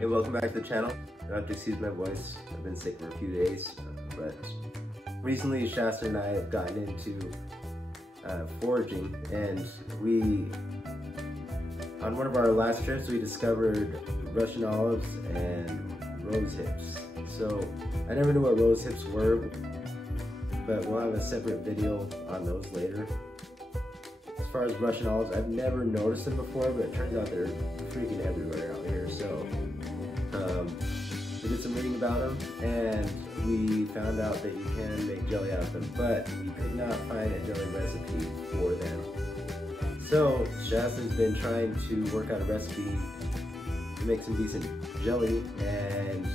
Hey, welcome back to the channel. You'll have to excuse my voice. I've been sick for a few days, but recently Shastin and I have gotten into foraging, and on one of our last trips we discovered Russian olives and rose hips. So I never knew what rose hips were, but we'll have a separate video on those later. As far as Russian olives, I've never noticed them before, but it turns out they're freaking everywhere out here. So we did some reading about them, and we found out that you can make jelly out of them, but we could not find a jelly recipe for them. So Shastin's been trying to work out a recipe to make some decent jelly, and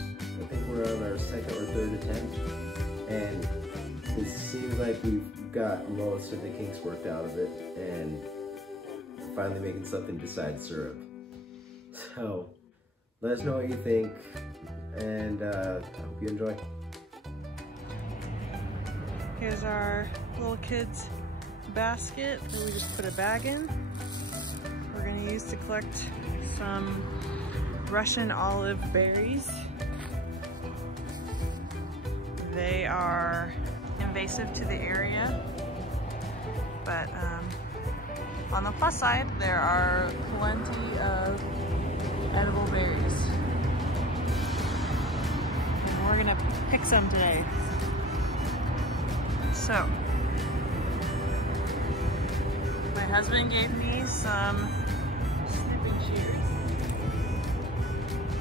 I think we're on our second or third attempt, and it seems like we've got most of the kinks worked out of it, and we're finally making something besides syrup. So let us know what you think, and I hope you enjoy. Here's our little kids' basket that we just put a bag in. We're going to use to collect some Russian olive berries. They are invasive to the area, but on the plus side, there are plenty of edible berries. And we're gonna pick some today. So, my husband gave me some snipping shears.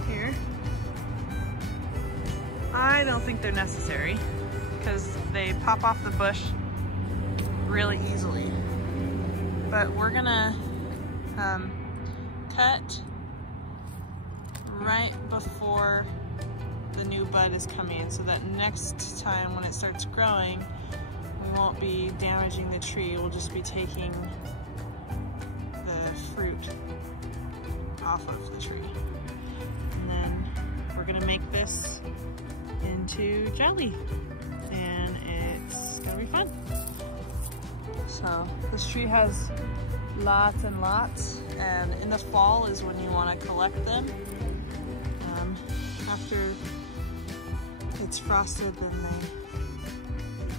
Here. I don't think they're necessary because they pop off the bush really easily. But we're gonna cut right before the new bud is coming in, so that next time when it starts growing, we won't be damaging the tree. We'll just be taking the fruit off of the tree. And then we're gonna make this into jelly, and it's gonna be fun. So this tree has lots and lots, and in the fall is when you want to collect them. After it's frosted, then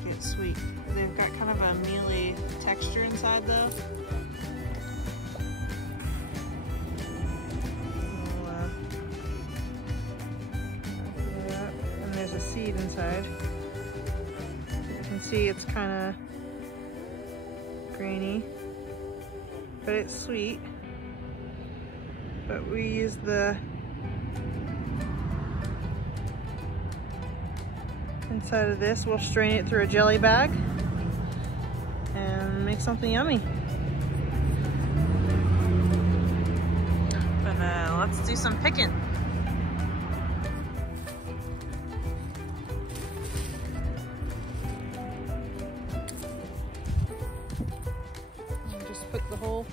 they get sweet. They've got kind of a mealy texture inside though. And there's a seed inside. You can see it's kind of grainy, but it's sweet. But we use the inside of this. We'll strain it through a jelly bag and make something yummy. But let's do some picking. Just put the whole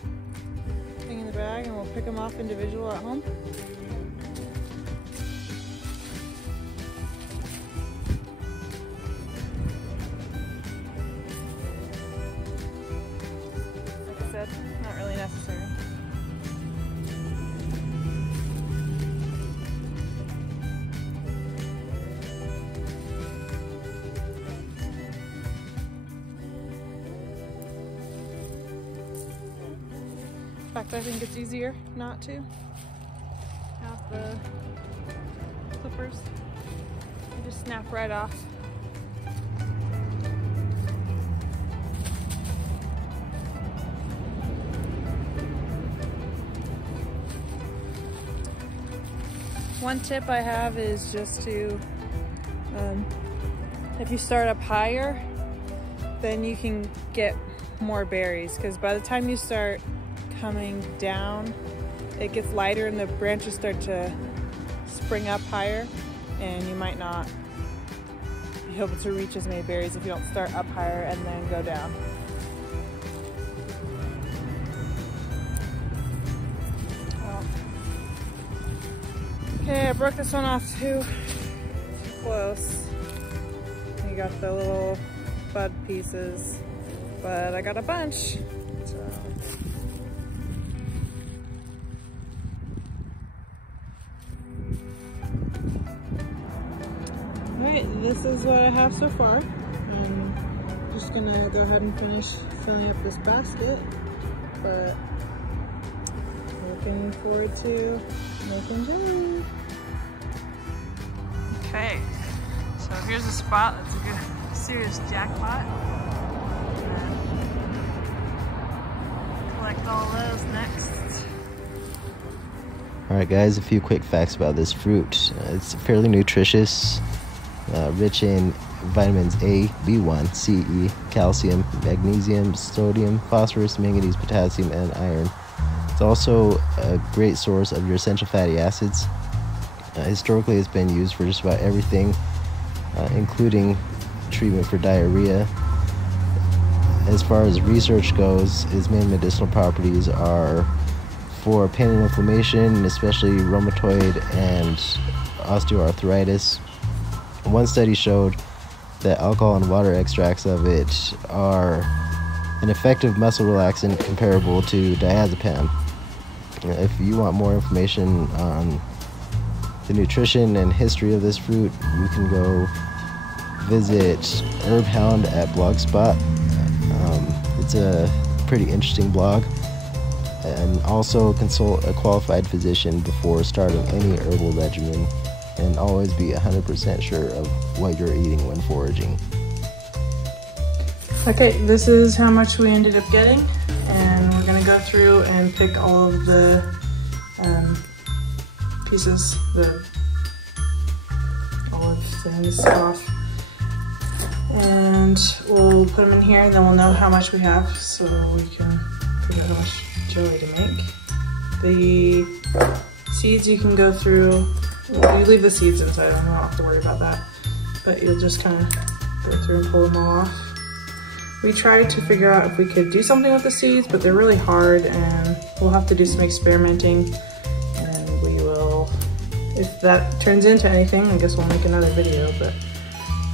thing in the bag and we'll pick them off individual at home. Not really necessary. In fact, I think it's easier not to have the clippers. They just snap right off. One tip I have is just to, if you start up higher, then you can get more berries, because by the time you start coming down, it gets lighter and the branches start to spring up higher, and you might not be able to reach as many berries if you don't start up higher and then go down. Okay, I broke this one off too close. You got the little bud pieces, but I got a bunch. So Alright, this is what I have so far. I'm just gonna go ahead and finish filling up this basket, but looking forward to making jelly. Okay, so here's a spot that's a good serious jackpot. Collect all those next. Alright guys, a few quick facts about this fruit. It's fairly nutritious, rich in vitamins A, B1, C, E, calcium, magnesium, sodium, phosphorus, manganese, potassium, and iron. It's also a great source of your essential fatty acids. Historically, it's been used for just about everything, including treatment for diarrhea. As far as research goes, its main medicinal properties are for pain and inflammation, especially rheumatoid and osteoarthritis. One study showed that alcohol and water extracts of it are an effective muscle relaxant comparable to diazepam. If you want more information on the nutrition and history of this fruit, you can go visit Herbhound at Blogspot. It's a pretty interesting blog. And also consult a qualified physician before starting any herbal regimen, and always be 100% sure of what you're eating when foraging. Okay, this is how much we ended up getting, and we're gonna go through and pick all of the pieces, the olive things off, and we'll put them in here, and then we'll know how much we have so we can figure out how much jelly to make. The seeds you can go through, well, you leave the seeds inside, I don't have to worry about that, but you'll just kind of go through and pull them all off. We tried to figure out if we could do something with the seeds, but they're really hard, and we'll have to do some experimenting, and we will, if that turns into anything, I guess we'll make another video, but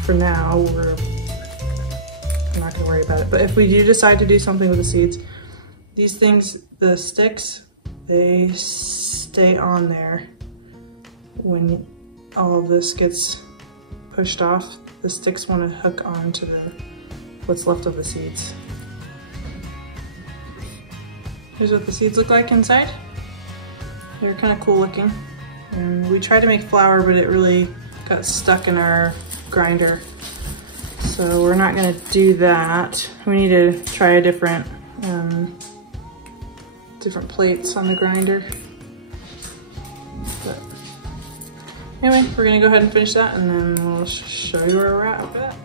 for now, I'm not gonna worry about it. But if we do decide to do something with the seeds, these things, the sticks, they stay on there when all of this gets pushed off. The sticks want to hook on to what's left of the seeds. Here's what the seeds look like inside. They're kind of cool looking. And we tried to make flour, but it really got stuck in our grinder. So we're not gonna do that. We need to try a different plates on the grinder. But anyway, we're gonna go ahead and finish that, and then we'll show you where we're at with that.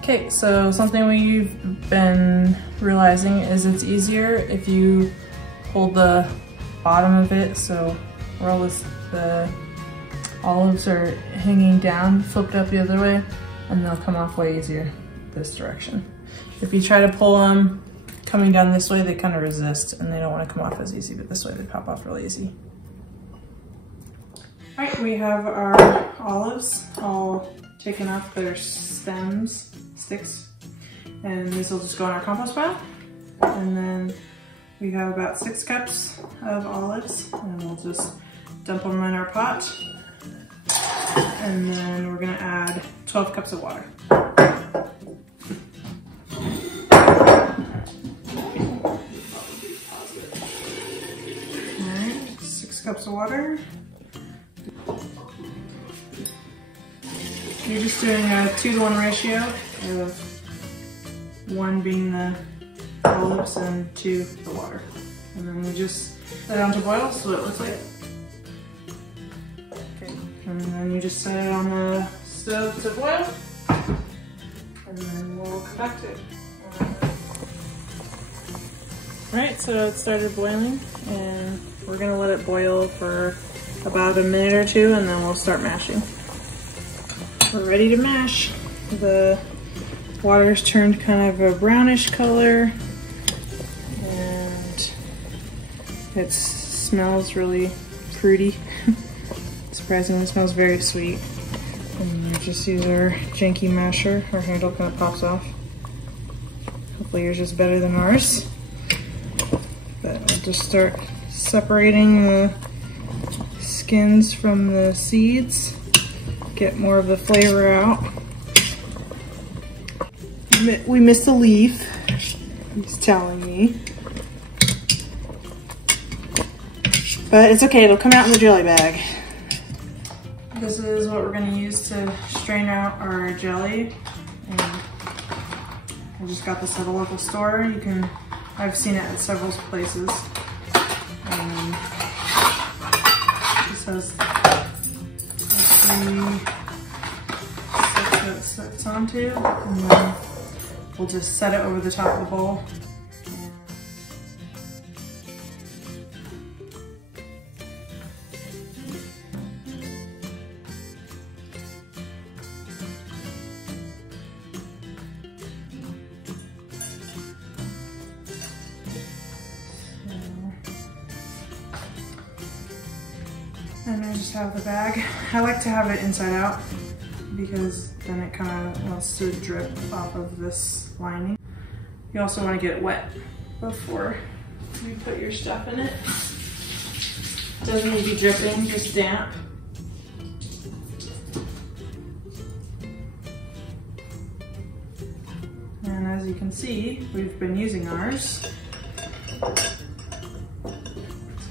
Okay, so something we've been realizing is it's easier if you hold the bottom of it, so where all the olives are hanging down, flipped up the other way, and they'll come off way easier this direction. If you try to pull them coming down this way, they kind of resist and they don't want to come off as easy, but this way they pop off really easy. All right, we have our olives all taken off their stems, sticks, and these will just go in our compost pile. And then we have about 6 cups of olives, and we'll just dump them in our pot. And then we're gonna add 12 cups of water. Alright, 6 cups of water. You're just doing a 2-to-1 ratio of 1 being the olives and 2 the water. And then we just set it on to boil so it looks like it. Okay. And then you just set it on the stove to boil. And then we'll come back to it. Alright, so it started boiling, and we're gonna let it boil for about a minute or 2, and then we'll start mashing. We're ready to mash. The water's turned kind of a brownish color, and it smells really fruity. Surprisingly, it smells very sweet. And we just use our janky masher. Our handle kind of pops off. Hopefully yours is better than ours. But I'll just start separating the skins from the seeds. get more of the flavor out. We missed a leaf, he's telling me. But it's okay, it'll come out in the jelly bag. This is what we're gonna use to strain out our jelly. And I just got this at a local store. I've seen it at several places. This has that it sets onto, and then we'll just set it over the top of the bowl. And I just have the bag. I like to have it inside out because then it kind of wants to drip off of this lining. You also want to get it wet before you put your stuff in it. Doesn't need to be dripping, just damp. And as you can see, we've been using ours.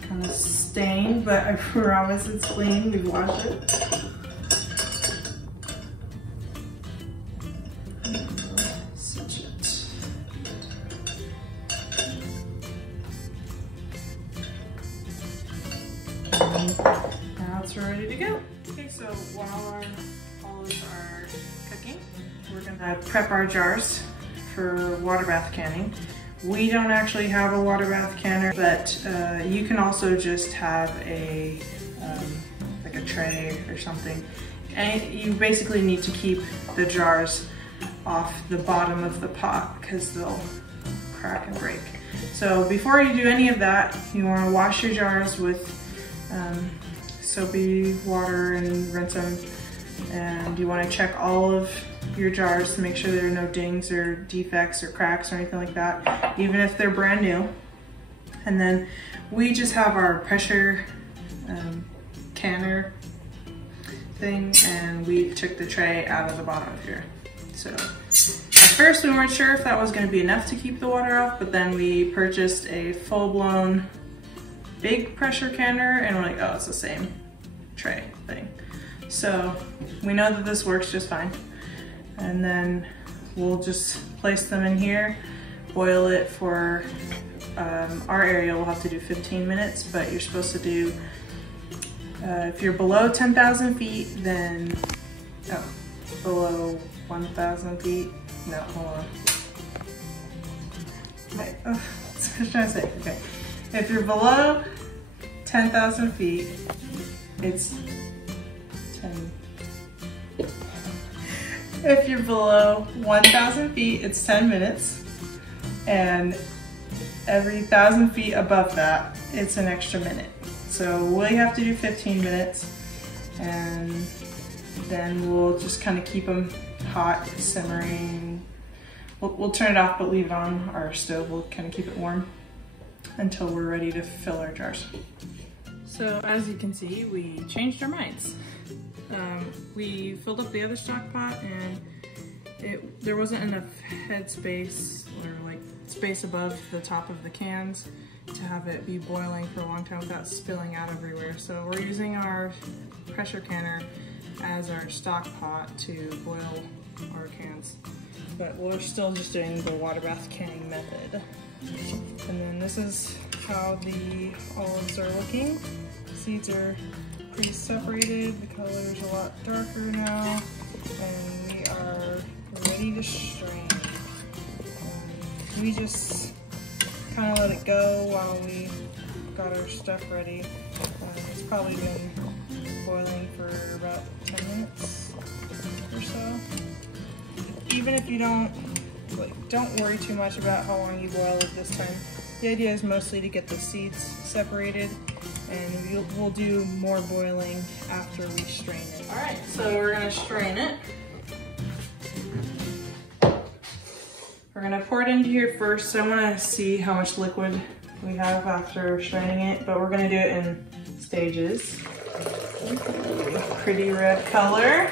Kind of stained, but I promise it's clean. We've washed it. Switch it. Now it's ready to go. Okay, so while our olives are cooking, we're gonna prep our jars for water bath canning. We don't actually have a water bath canner, but you can also just have a like a tray or something. And you basically need to keep the jars off the bottom of the pot because they'll crack and break. So before you do any of that, you want to wash your jars with soapy water and rinse them. And you want to check all of your jars to make sure there are no dings or defects or cracks or anything like that, even if they're brand new. And then we just have our pressure canner thing, and we took the tray out of the bottom of here. So at first we weren't sure if that was going to be enough to keep the water off, but then we purchased a full-blown big pressure canner, and we're like, oh, it's the same tray thing. So we know that this works just fine. And then we'll just place them in here, boil it for, our area will have to do 15 minutes, but you're supposed to do, if you're below 10,000 feet, then, below 1,000 feet, no, hold on. Wait, what was I trying to say? Okay, if you're below 10,000 feet, it's 10. If you're below 1,000 feet, it's 10 minutes. And every 1,000 feet above that, it's an extra minute. So we have to do 15 minutes. And then we'll just kind of keep them hot, simmering. We'll turn it off, but leave it on our stove. We'll kind of keep it warm until we're ready to fill our jars. So as you can see, we changed our minds. We filled up the other stock pot, and there wasn't enough head space or like space above the top of the cans to have it be boiling for a long time without spilling out everywhere. So we're using our pressure canner as our stock pot to boil our cans. But we're still just doing the water bath canning method. And then this is how the olives are looking. Seeds are pretty separated, the color is a lot darker now, and we are ready to strain. We just kind of let it go while we got our stuff ready. It's probably been boiling for about 10 minutes or so. Even if you don't worry too much about how long you boil it this time. The idea is mostly to get the seeds separated, and we'll do more boiling after we strain it. All right, so we're gonna strain it. We're gonna pour it into here first. So I wanna see how much liquid we have after straining it, but we're gonna do it in stages. pretty red color.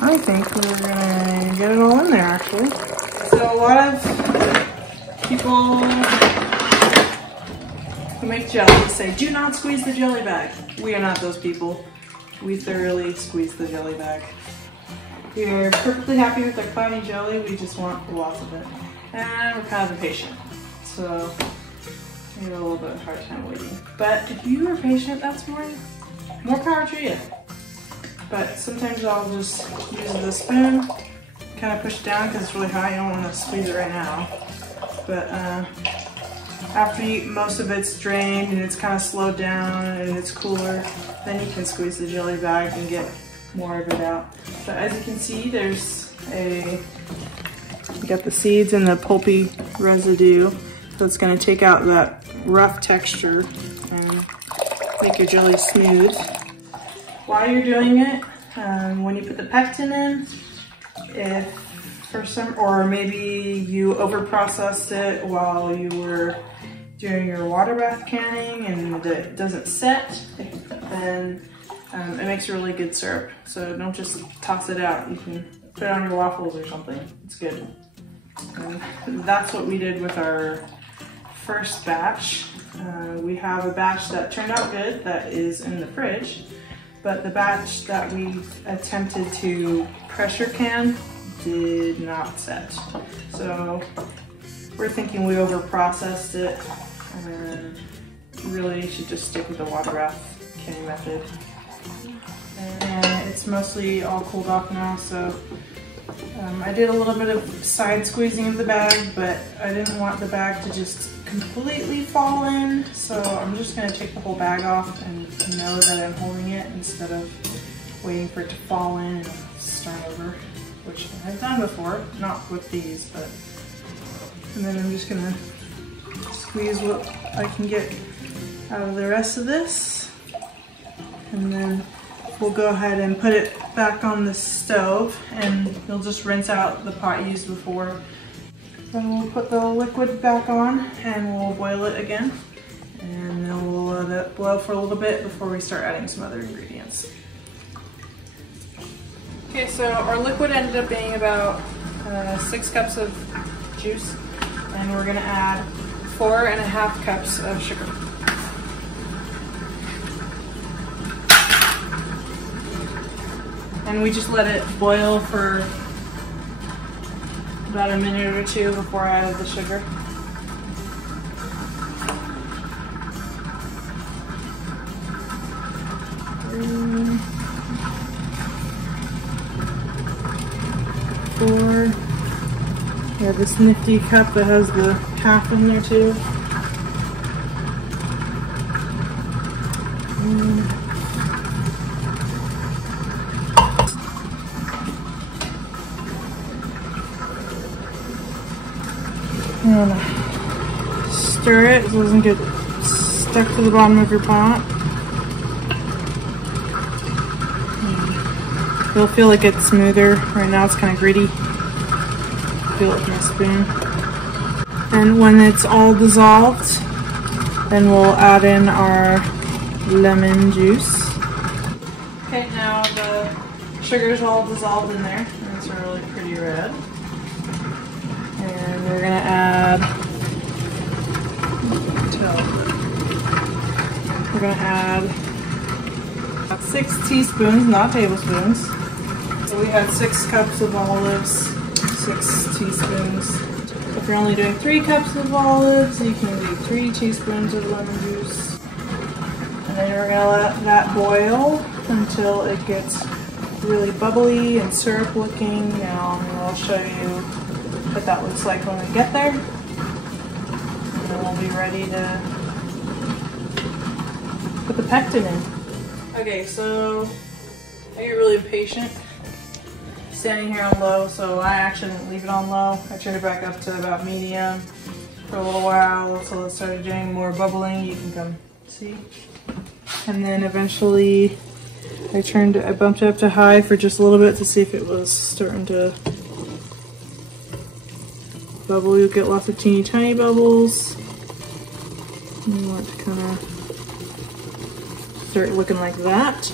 I think we're gonna get it all in there actually. So a lot of people who make jelly say, do not squeeze the jelly bag. We are not those people. We thoroughly squeeze the jelly bag. We are perfectly happy with our cloudy jelly, we just want lots of it. And we're kind of impatient, so we have a little bit of a hard time waiting. But if you are patient, that's more power to you. But sometimes I'll just use the spoon, kind of push it down because it's really hot. You don't want to squeeze it right now. But after most of it's drained and it's kind of slowed down and it's cooler, then you can squeeze the jelly bag and get more of it out. But as you can see, you got the seeds and the pulpy residue. So it's going to take out that rough texture and make your jelly smooth. While you're doing it, when you put the pectin in, if for some, or maybe you over processed it while you were doing your water bath canning and it doesn't set, then it makes a really good syrup. So don't just toss it out. You can put it on your waffles or something. It's good. And that's what we did with our first batch. We have a batch that turned out good that is in the fridge. But the batch that we attempted to pressure can did not set. So we're thinking we over processed it and really should just stick with the water bath canning method. And it's mostly all cooled off now, so I did a little bit of side squeezing of the bag, but I didn't want the bag to just completely fall in, so I'm just going to take the whole bag off and know that I'm holding it instead of waiting for it to fall in and start over, which I've done before, not with these, but. And then I'm just going to squeeze what I can get out of the rest of this, and then we'll go ahead and put it back on the stove, and you'll just rinse out the pot you used before. Then we'll put the liquid back on and we'll boil it again. And then we'll let it boil for a little bit before we start adding some other ingredients. Okay, so our liquid ended up being about 6 cups of juice, and we're gonna add 4.5 cups of sugar. And we just let it boil for about a minute or two before I added the sugar. Yeah, this nifty cup that has the half in there too. And stir it so it doesn't get stuck to the bottom of your pot. You'll feel like it's smoother. Right now it's kind of gritty. Feel it with my spoon. And when it's all dissolved, then we'll add in our lemon juice. Okay, now the sugar's all dissolved in there, and it's really pretty red. And we're gonna add, about 6 teaspoons, not tablespoons. So we had 6 cups of olives, 6 teaspoons. If you're only doing 3 cups of olives, you can do 3 teaspoons of lemon juice. And then you're gonna let that boil until it gets really bubbly and syrup looking. Now I'll show you what that looks like when we get there. And then we'll be ready to put the pectin in. Okay, so I get really impatient standing here on low, so I actually didn't leave it on low. I turned it back up to about medium for a little while until it started doing more bubbling. You can come see. And then eventually I bumped it up to high for just a little bit to see if it was starting to bubble, you'll get lots of teeny tiny bubbles. You want to kind of start looking like that.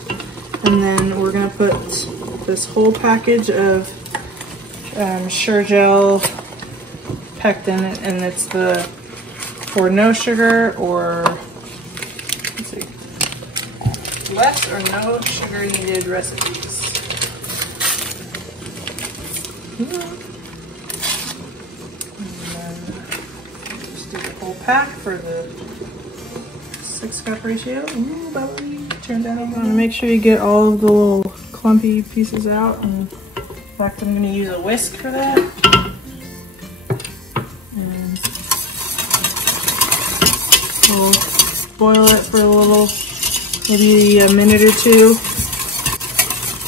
And then we're gonna put this whole package of Sure Gel pectin, and it's the for no sugar or, let's see, less or no sugar needed recipes. And then just do the whole pack for the 6-cup ratio. Ooh, bubbly. Turn down. You want to make sure you get all of the little clumpy pieces out. And in fact, I'm going to use a whisk for that. And we'll boil it for a little, maybe a minute or two.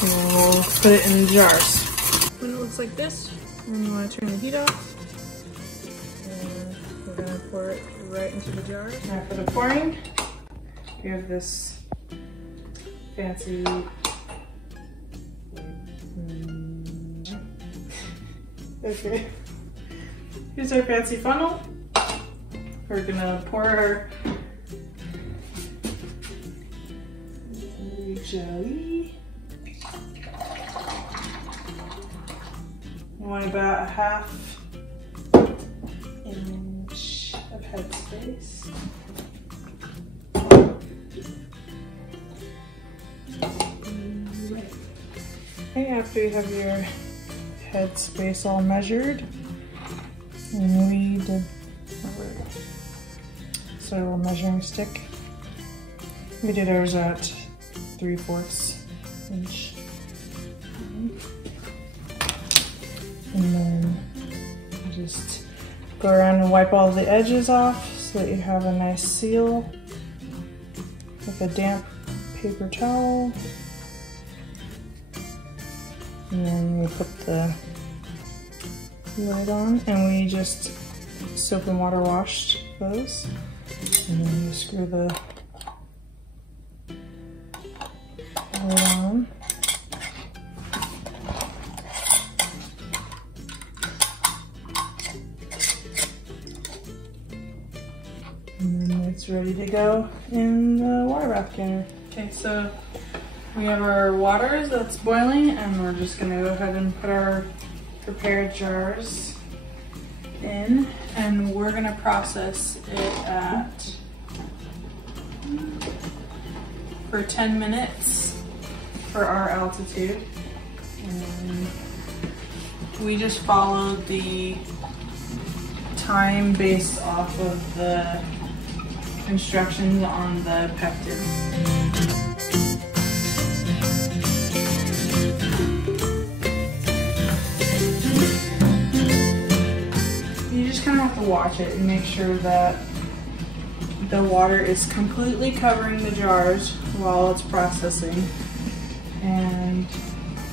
And then we'll put it in jars. When it looks like this, then you want to turn the heat off. And we're going to pour it right into the jar. Now for the pouring, we have this fancy okay. Here's our fancy funnel. We're gonna pour our jelly. You want about a 1/2 inch of headspace. Okay, after you have your headspace all measured, and we did a little measuring stick. We did ours at 3/4 inch. And then just go around and wipe all the edges off so that you have a nice seal with a damp paper towel. And then we put the lid on, and we just soap and water washed those. And then you screw the lid on. And then it's ready to go in the water bath canner. Okay, so we have our water that's boiling, and we're just gonna go ahead and put our prepared jars in, and we're gonna process it at for 10 minutes for our altitude. And we just followed the time based off of the instructions on the pectin. Have to watch it and make sure that the water is completely covering the jars while it's processing. And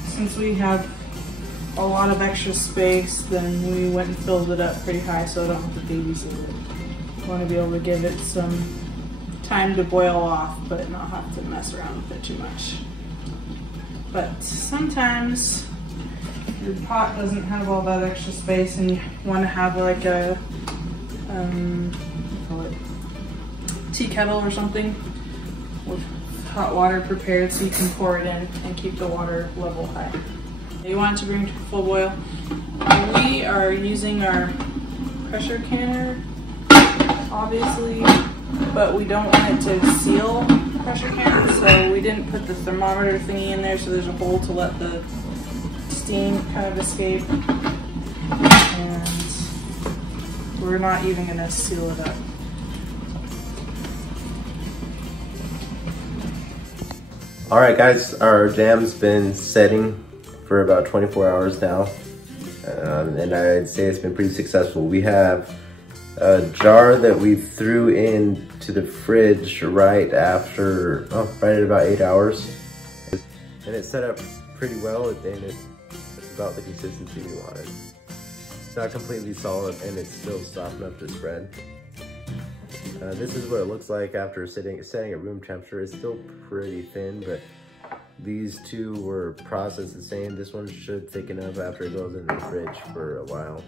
since we have a lot of extra space, then we went and filled it up pretty high so I don't have to babysit it. I want to be able to give it some time to boil off, but not have to mess around with it too much. But sometimes your pot doesn't have all that extra space, and you want to have like a tea kettle or something with hot water prepared so you can pour it in and keep the water level high. You want it to bring to a full boil. We are using our pressure canner, obviously, but we don't want it to seal the pressure canner, so we didn't put the thermometer thingy in there, so there's a hole to let the steam kind of escape, and we're not even going to seal it up. Alright guys, our jam's been setting for about 24 hours now, and I'd say it's been pretty successful. We have a jar that we threw into the fridge right at about 8 hours, and it set up pretty well, and it's about the consistency we wanted. It's not completely solid, and it's still soft enough to spread. This is what it looks like after setting at room temperature. It's still pretty thin, but these two were processed the same. This one should thicken up after it goes in the fridge for a while.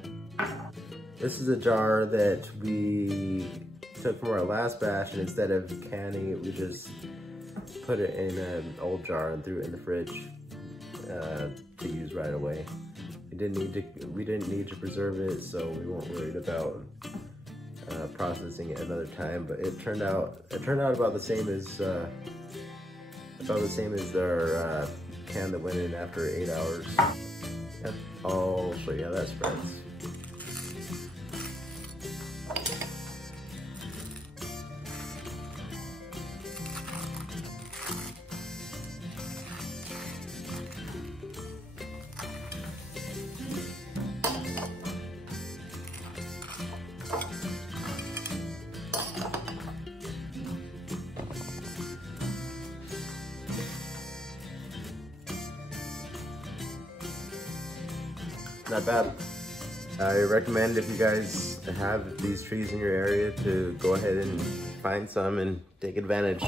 This is a jar that we took from our last batch, and instead of canning it, we just put it in an old jar and threw it in the fridge to use right away. We didn't need to preserve it, so we weren't worried about processing it another time. But it turned out about the same as our can that went in after 8 hours. Yep. I'll show you how that spreads. Not bad. I recommend, if you guys have these trees in your area, to go ahead and find some and take advantage.